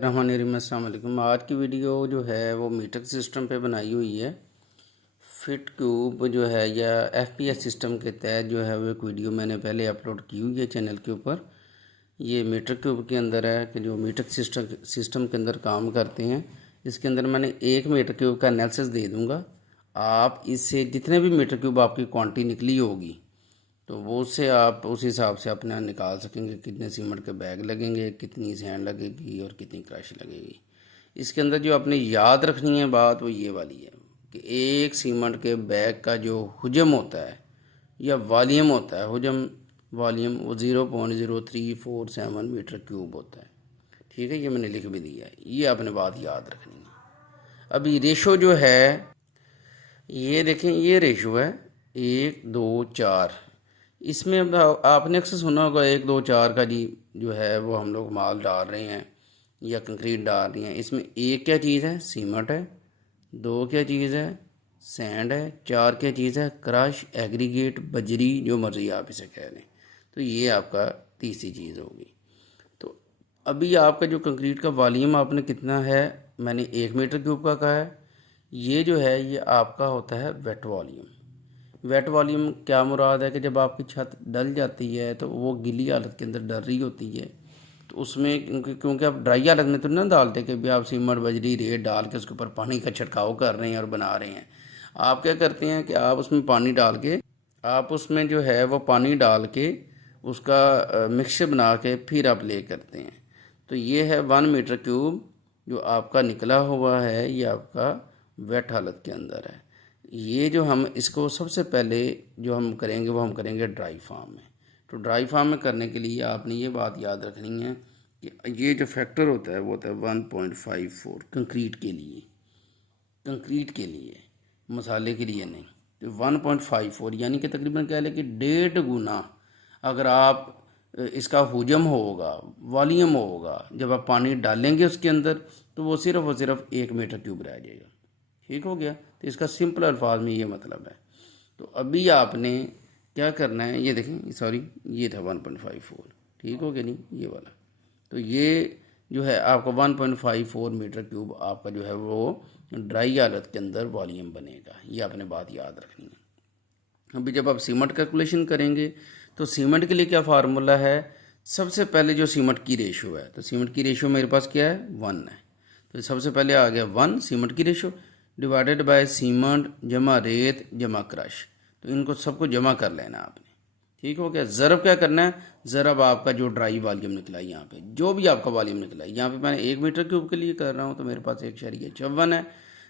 अस्सलाम वालेकुम। आज की वीडियो जो है वो मीट्रिक सिस्टम पे बनाई हुई है। फिट क्यूब जो है या एफपीएस सिस्टम के तहत जो है वो एक वीडियो मैंने पहले अपलोड की हुई है चैनल के ऊपर। ये मीट्रिक क्यूब के अंदर है कि जो मीट्रिक सिस्टम के अंदर काम करते हैं। इसके अंदर मैंने एक मीटर क्यूब का एनालिसिस दे दूँगा। आप इससे जितने भी मीटर क्यूब आपकी क्वांटिटी निकली होगी तो वो उससे आप उस हिसाब से अपना निकाल सकेंगे कितने सीमेंट के बैग लगेंगे, कितनी सैंड लगेगी और कितनी क्रश लगेगी। इसके अंदर जो आपने याद रखनी है बात वो ये वाली है कि एक सीमेंट के बैग का जो हुजम होता है या वॉल्यूम होता है, हुजम वॉल्यूम वो 0.0347 मीटर क्यूब होता है। ठीक है, ये मैंने लिख भी दिया है, ये आपने बात याद रखनी है। अभी रेशो जो है ये देखें, ये रेशो है 1, 2, 4। इसमें अब आपने अक्सर सुना होगा 1, 2, 4 का जी जो है वो हम लोग माल डाल रहे हैं या कंक्रीट डाल रही हैं। इसमें एक क्या चीज़ है, सीमेंट है। दो क्या चीज़ है, सैंड है। चार क्या चीज़ है, क्रश, एग्रीगेट, बजरी, जो मर्ज़ी आप इसे कह लें। तो ये आपका तीसरी चीज़ होगी। तो अभी आपका जो कंक्रीट का वॉल्यूम आपने कितना है, मैंने 1 मीटर क्यूब का कहा है। ये जो है ये आपका होता है वेट वॉल्यूम। वेट वॉल्यूम क्या मुराद है कि जब आपकी छत डल जाती है तो वो गीली हालत के अंदर डल रही होती है, तो उसमें क्योंकि आप ड्राई हालत में तो ना डालते कि भी आप सीमेंट बजरी रेत डाल के उसके ऊपर पानी का छिड़काव कर रहे हैं और बना रहे हैं। आप क्या करते हैं कि आप उसमें पानी डाल के, आप उसमें जो है वो पानी डाल के उसका मिक्सचर बना के फिर आप ले करते हैं। तो ये है 1 मीटर क्यूब जो आपका निकला हुआ है, ये आपका वेट हालत के अंदर है। ये जो हम इसको सबसे पहले जो हम करेंगे वो हम करेंगे ड्राई फार्म में। तो ड्राई फार्म में करने के लिए आपने ये बात याद रखनी है कि ये जो फैक्टर होता है वो होता है 1.54 कंक्रीट के लिए। कंक्रीट के लिए, मसाले के लिए नहीं। तो 1.54 यानी कि तकरीबन कह लें कि 1.5 गुना अगर आप इसका हुजम होगा, वॉल्यूम होगा, जब आप पानी डालेंगे उसके अंदर तो वो सिर्फ और सिर्फ 1 मीटर क्यूब रह जाएगा। ठीक हो गया। तो इसका सिंपल अल्फाज में ये मतलब है। तो अभी आपने क्या करना है, ये देखें, सॉरी ये था 1.54। ठीक हो गया नहीं, ये वाला। तो ये जो है आपका 1.54 मीटर क्यूब आपका जो है वो ड्राई हालत के अंदर वॉल्यूम बनेगा। ये आपने बात याद रखनी है। अभी जब आप सीमेंट कैलकुलेशन करेंगे तो सीमेंट के लिए क्या फार्मूला है, सबसे पहले जो सीमेंट की रेशो है, तो सीमेंट की रेशो मेरे पास क्या है, 1 है। तो सबसे पहले आ गया 1 सीमेंट की रेशो डिवाइडेड बाय सीमेंट जमा रेत जमा क्रश। तो इनको सबको जमा कर लेना आपने। ठीक हो गया। ज़रब क्या करना है, ज़रब आपका जो ड्राई वॉल्यूम निकला है, यहाँ पे जो भी आपका वॉल्यूम निकला है, यहाँ पे मैंने 1 मीटर क्यूब के लिए कर रहा हूँ तो मेरे पास 1.54 है।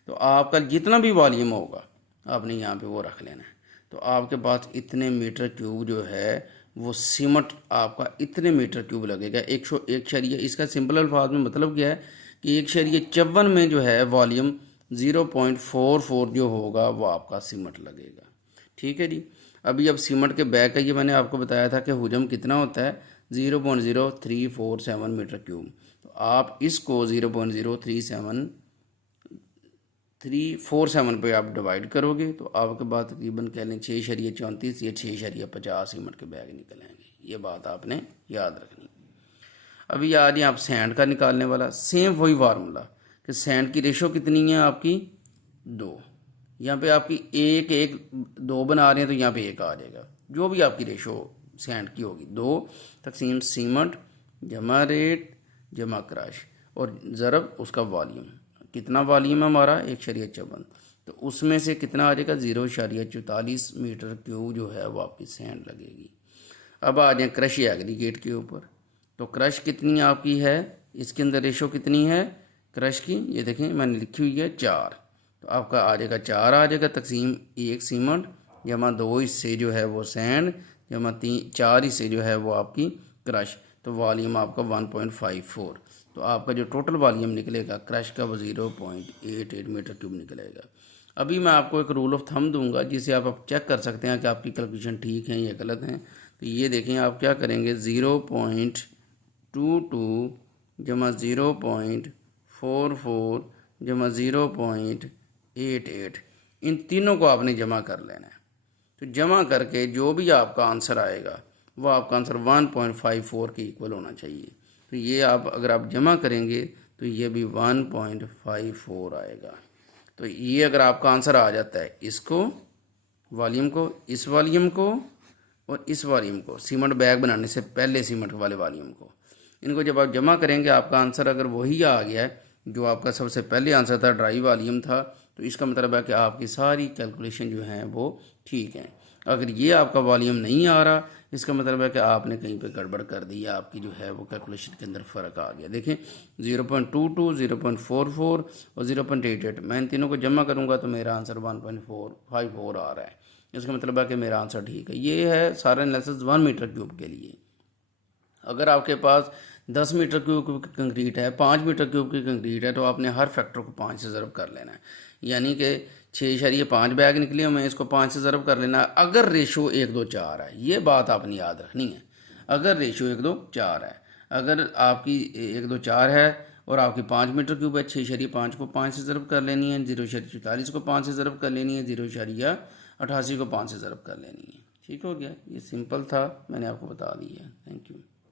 तो आपका जितना भी वॉल्यूम होगा आपने यहाँ पे वो रख लेना है। तो आपके पास इतने मीटर क्यूब जो है वो सीमेंट आपका इतने मीटर क्यूब लगेगा। 101 इसका सिंपल अल्फाज में मतलब क्या है कि 1.54 में जो है वॉल्यूम 0.44 जो होगा वो आपका सीमेंट लगेगा। ठीक है जी। अभी अब सीमेंट के बैग का ये मैंने आपको बताया था कि हुजम कितना होता है, 0.0347 मीटर क्यूब। तो आप इसको 0.0347 पे आप डिवाइड करोगे तो आपके पास तकरीबन कह लें 6.34 या 6.50 सीमेंट के बैग निकल आएंगे। ये बात आपने याद रखनी। अभी आ रही आप सैंड का निकालने वाला, सेम वही फार्मूला कि सैंड की रेशो कितनी है आपकी, 2। यहाँ पे आपकी 1, 1, 2 बना रहे हैं तो यहाँ पे 1 आ जाएगा। जो भी आपकी रेशो सैंड की होगी, 2 तकसीम सीमेंट जमा रेत जमा क्रश और ज़रब उसका वॉल्यूम। कितना वॉल्यूम है हमारा, 1.54। तो उसमें से कितना आ जाएगा, 0.44 मीटर क्यूब जो है वो आपकी सैंड लगेगी। अब आ जाए क्रश एग्रीगेट के ऊपर। तो क्रश कितनी आपकी है, इसके अंदर रेशो कितनी है क्रश की, ये देखें मैंने लिखी हुई है 4। तो आपका आ जाएगा 4 आ जाएगा तकसीम 1 सीमेंट जमा 2 हिस्से जो है वो सैंड जमा 4 हिस्से जो है वो आपकी क्रश। तो वॉल्यूम आपका 1.54। तो आपका जो टोटल वॉल्यूम निकलेगा क्रश का वो 0.88 मीटर क्यूब निकलेगा। अभी मैं आपको एक रूल ऑफ थंब दूंगा जिसे आप चेक कर सकते हैं कि आपकी कैलकुलेशन ठीक है या गलत है। तो ये देखें, आप क्या करेंगे, 0.22 जमा 0.44 जमा 0.88, इन तीनों को आपने जमा कर लेना है। तो जमा करके जो भी आपका आंसर आएगा वो आपका आंसर 1.54 के इक्वल होना चाहिए। तो ये आप अगर आप जमा करेंगे तो ये भी 1.54 आएगा। तो ये अगर आपका आंसर आ जाता है, इसको वॉल्यूम को, इस वॉल्यूम को और इस वॉल्यूम को, सीमेंट बैग बनाने से पहले सीमेंट वाले वॉल्यूम को, इनको जब आप जमा करेंगे आपका आंसर अगर वही आ गया है जो आपका सबसे पहले आंसर था, ड्राई वॉल्यूम था, तो इसका मतलब है कि आपकी सारी कैलकुलेशन जो है वो ठीक है। अगर ये आपका वॉल्यूम नहीं आ रहा, इसका मतलब है कि आपने कहीं पे गड़बड़ कर दी, आपकी जो है वो कैलकुलेशन के अंदर फ़र्क आ गया। देखें 0.22, 0.44 और 0.88, मैं इन तीनों को जमा करूँगा तो मेरा आंसर 1.454 आ रहा है। इसका मतलब है कि मेरा आंसर ठीक है। ये है सारा एनालिसिस 1 मीटर क्यूब के लिए। अगर आपके पास 10 मीटर क्यूब की कंक्रीट है, 5 मीटर क्यूब की कंक्रीट है, तो आपने हर फैक्टर को 5 से ज़रब कर लेना है। यानी कि 6.5 बैग निकले, हमें इसको 5 से ज़रब कर लेना है। अगर रेशो 1:2:4 है, ये बात आपने याद रखनी है। अगर रेशो 1:2:4 है, अगर आपकी 1:2:4 है और आपकी 5 मीटर क्यूब है, 6.5 को 5 से ज़रब कर लेनी है, 0.44 को 5 से ज़रब कर लेनी है, 0.88 को 5 से ज़रब कर लेनी है। ठीक हो गया, ये सिंपल था, मैंने आपको बता दिया। Thank you.